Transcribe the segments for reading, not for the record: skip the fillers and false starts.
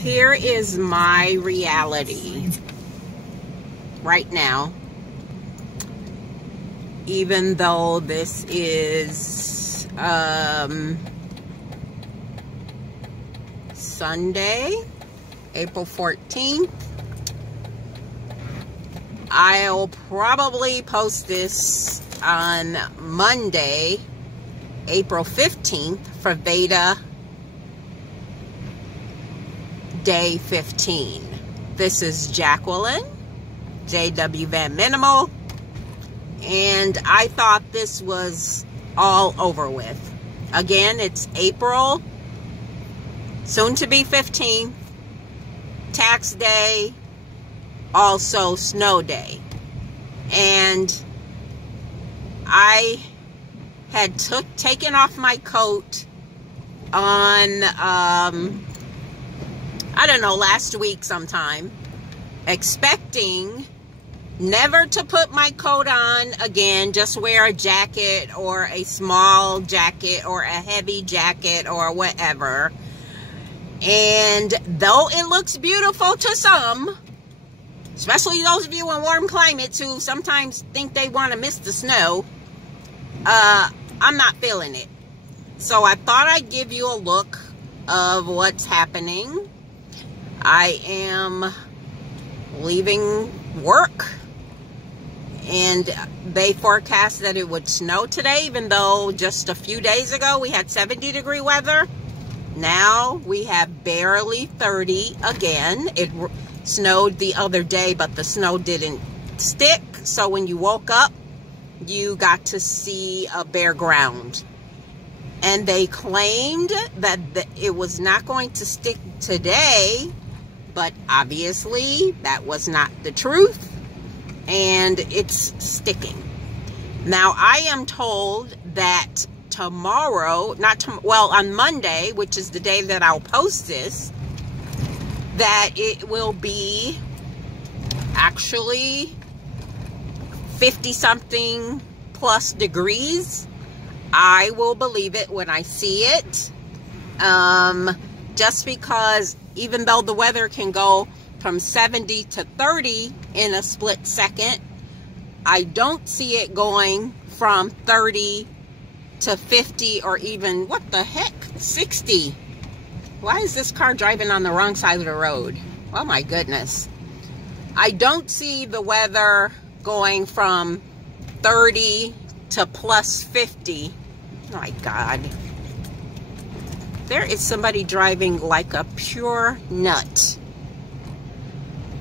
Here is my reality right now. Even though this is Sunday, April 14th, I'll probably post this on Monday, April 15th for VEDA Day 15. This is Jacqueline, JW Van Minimal, and I thought this was all over with. Again, it's April, soon to be 15th, tax day, also snow day. And I had taken off my coat on I don't know, last week sometime, expecting never to put my coat on again, just wear a jacket or a small jacket or a heavy jacket or whatever. And though it looks beautiful to some, especially those of you in warm climates who sometimes think they want to miss the snow, I'm not feeling it. So I thought I'd give you a look of what's happening. I am leaving work, and they forecast that it would snow today, even though just a few days ago we had 70-degree weather. Now we have barely 30 again. It snowed the other day, but the snow didn't stick. So when you woke up, you got to see a bare ground. And they claimed that it was not going to stick today, but obviously that was not the truth, and it's sticking. Now I am told that tomorrow, on Monday, which is the day that I'll post this, that it will be actually 50-something plus degrees. I will believe it when I see it. Just because even though the weather can go from 70 to 30 in a split second, I don't see it going from 30 to 50 or even, what the heck, 60. Why is this car driving on the wrong side of the road? Oh my goodness. I don't see the weather going from 30 to plus 50. Oh my God. There is somebody driving like a pure nut.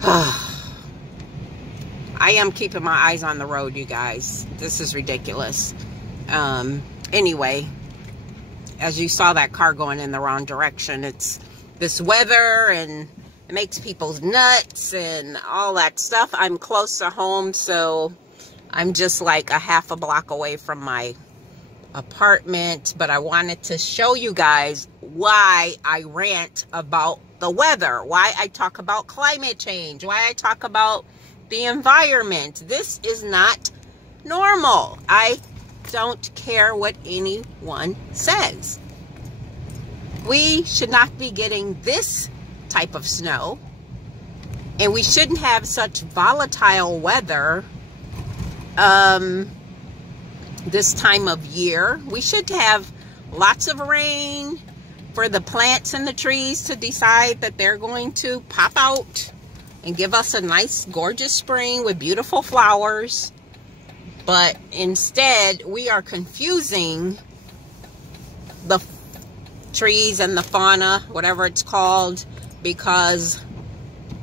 I am keeping my eyes on the road, you guys. This is ridiculous. Anyway, as you saw that car going in the wrong direction, it's this weather and it makes people nuts and all that stuff. I'm close to home, so I'm just like a half a block away from my apartment, but I wanted to show you guys why I rant about the weather, why I talk about climate change, why I talk about the environment. This is not normal. I don't care what anyone says. We should not be getting this type of snow, and we shouldn't have such volatile weather this time of year. We should have lots of rain for the plants and the trees to decide that they're going to pop out and give us a nice gorgeous spring with beautiful flowers. But instead we are confusing the trees and the fauna, whatever it's called, because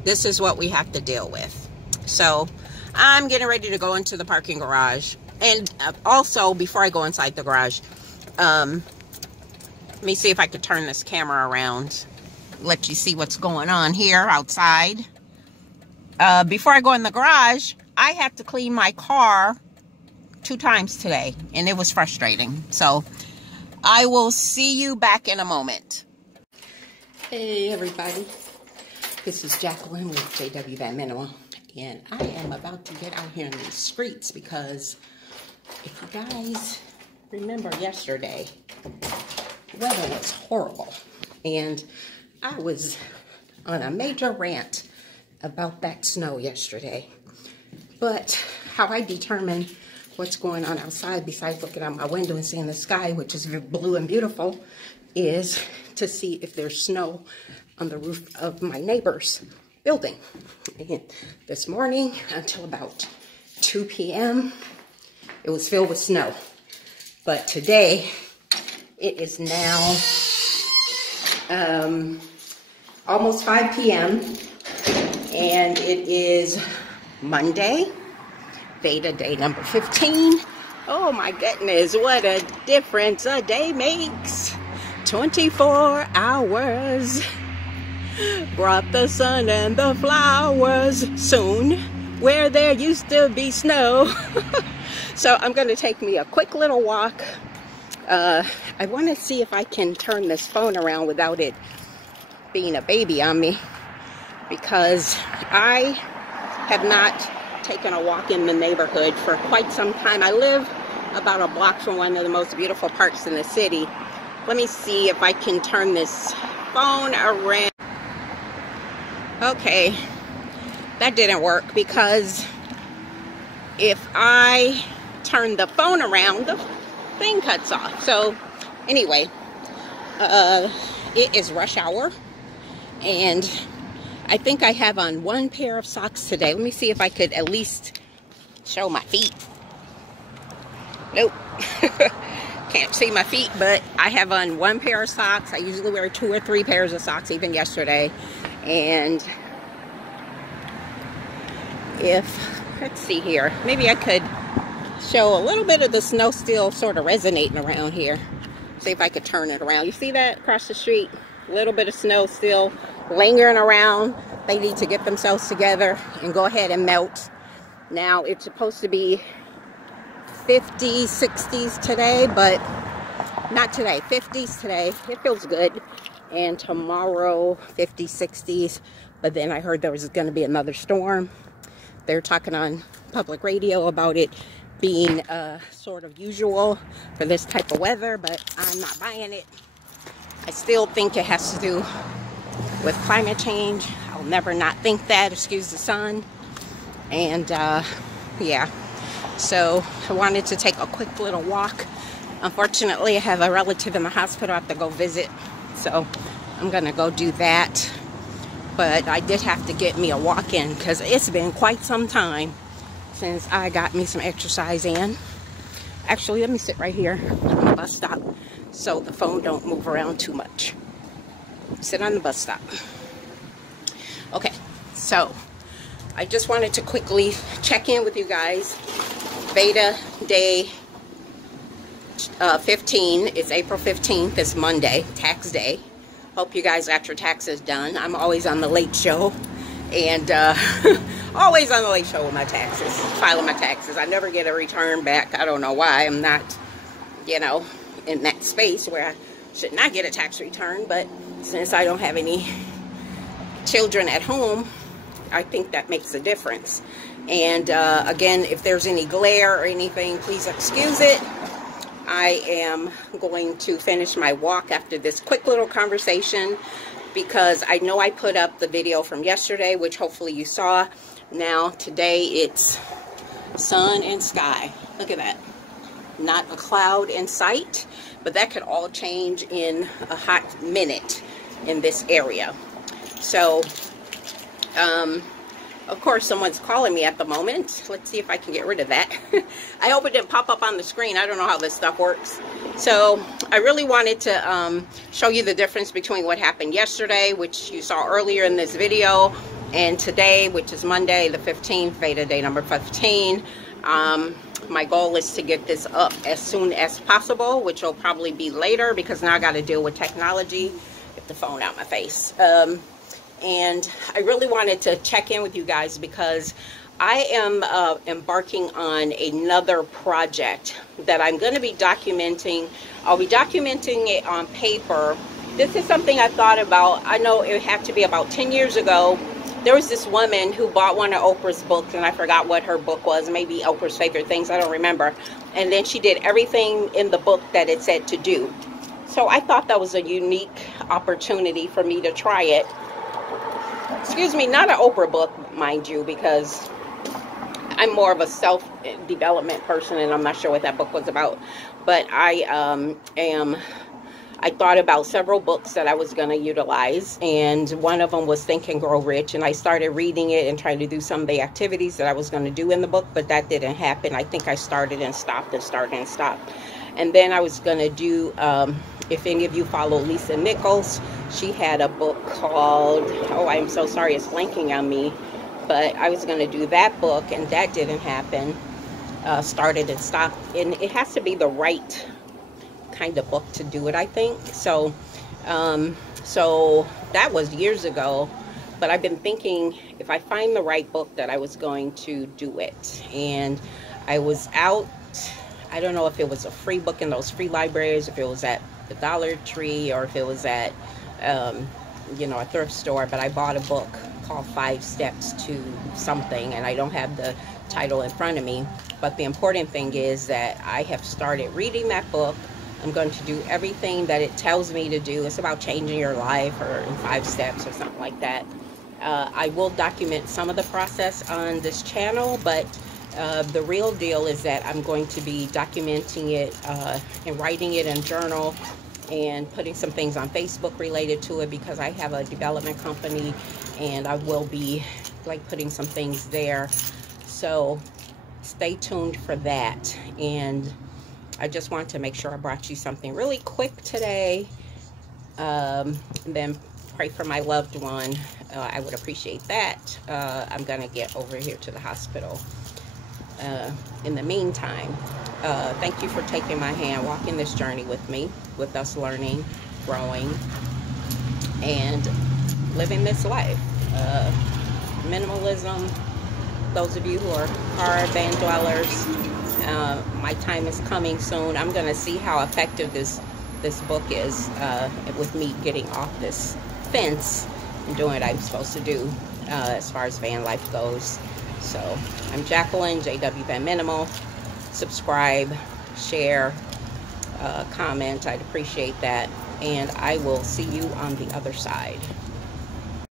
this is what we have to deal with. So I'm getting ready to go into the parking garage. And also, before I go inside the garage, let me see if I could turn this camera around, let you see what's going on here outside. Before I go in the garage, I had to clean my car 2 times today, and it was frustrating. So I will see you back in a moment. Hey everybody, this is Jacqueline with JW Van Minimal, and I am about to get out here in these streets because if you guys remember yesterday, the weather was horrible, and I was on a major rant about that snow yesterday. But how I determine what's going on outside, besides looking out my window and seeing the sky, which is blue and beautiful, is to see if there's snow on the roof of my neighbor's building. And this morning, until about 2 p.m., it was filled with snow. But today, it is now almost 5 p.m. and it is Monday, VEDA day number 15. Oh my goodness, what a difference a day makes. 24 hours brought the sun and the flowers. Soon, where there used to be snow. So I'm going to take me a quick little walk. I want to see if I can turn this phone around without it being a baby on me, because I have not taken a walk in the neighborhood for quite some time. I live about a block from one of the most beautiful parks in the city. Let me see if I can turn this phone around. Okay, that didn't work, because if I turn the phone around, the thing cuts off. So anyway, it is rush hour, and I think I have on one pair of socks today. Let me see if I could at least show my feet. Nope. Can't see my feet, but I have on one pair of socks. I usually wear 2 or 3 pairs of socks, even yesterday. And let's see here, maybe I could show a little bit of the snow still sort of resonating around here. See if I could turn it around. You see that across the street? A little bit of snow still lingering around. They need to get themselves together and go ahead and melt. Now, it's supposed to be 50s, 60s today, but not today. 50s today. It feels good. And tomorrow, 50s, 60s. But then I heard there was going to be another storm. They're talking on public radio about it being sort of usual for this type of weather, but I'm not buying it. I still think it has to do with climate change. I'll never not think that, excuse the sun. And yeah, so I wanted to take a quick little walk. Unfortunately, I have a relative in the hospital I have to go visit, so I'm gonna go do that. But I did have to get me a walk in, because it's been quite some time since I got me some exercise in. Actually, let me sit right here on the bus stop so the phone don't move around too much. Sit on the bus stop. Okay, so I just wanted to quickly check in with you guys. VEDA day 15, it's April 15th, it's Monday, tax day. Hope you guys got your taxes done. I'm always on the late show, and always on the late show with my taxes, filing my taxes. I never get a return back. I don't know why. I'm not, you know, in that space where I should not get a tax return, but since I don't have any children at home, I think that makes a difference. And again, if there's any glare or anything, please excuse it. I am going to finish my walk after this quick little conversation, because I know I put up the video from yesterday, which hopefully you saw. Now, today it's sun and sky. Look at that. Not a cloud in sight, but that could all change in a hot minute in this area. So, of course, someone's calling me at the moment. Let's see if I can get rid of that. I hope it didn't pop up on the screen. I don't know how this stuff works. So I really wanted to show you the difference between what happened yesterday, which you saw earlier in this video, and today, which is Monday the 15th, VEDA day number 15. My goal is to get this up as soon as possible, which will probably be later, because now I got to deal with technology. Get the phone out my face. And I really wanted to check in with you guys, because I am embarking on another project that I'm going to be documenting. I'll be documenting it on paper. This is something I thought about. I know it had to be about 10 years ago. There was this woman who bought one of Oprah's books, and I forgot what her book was, maybe Oprah's Favorite Things, I don't remember. And then she did everything in the book that it said to do. So I thought that was a unique opportunity for me to try it. excuse me, not an Oprah book, mind you, because I'm more of a self-development person, and I'm not sure what that book was about. But I thought about several books that I was going to utilize, and one of them was Think and Grow Rich, and I started reading it and trying to do some of the activities that I was going to do in the book, but that didn't happen. I think I started and stopped and started and stopped. And then I was going to do, if any of you follow Lisa Nichols, she had a book called, oh, I'm so sorry, it's blanking on me, but I was going to do that book, and that didn't happen. Started and stopped, and it has to be the right kind of book to do it, I think. So so that was years ago, but I've been thinking if I find the right book that I was going to do it. And I was out, I don't know if it was a free book in those free libraries, if it was at the Dollar Tree, or if it was at you know, a thrift store, but I bought a book called 5 Steps to something, and I don't have the title in front of me, but the important thing is that I have started reading that book. I'm going to do everything that it tells me to do. It's about changing your life, or in 5 steps or something like that. I will document some of the process on this channel, but the real deal is that I'm going to be documenting it and writing it in a journal and putting some things on Facebook related to it, because I have a development company and I will be like putting some things there. So stay tuned for that. And I just want to make sure I brought you something really quick today. And then pray for my loved one. I would appreciate that. I'm going to get over here to the hospital. In the meantime, thank you for taking my hand, walking this journey with me, with us learning, growing, and living this life. Minimalism, those of you who are van dwellers, my time is coming soon. I'm going to see how effective this book is with me getting off this fence and doing what I'm supposed to do as far as van life goes. So I'm Jacqueline, JW Van Minimal. Subscribe, share, comment. I'd appreciate that. And I will see you on the other side.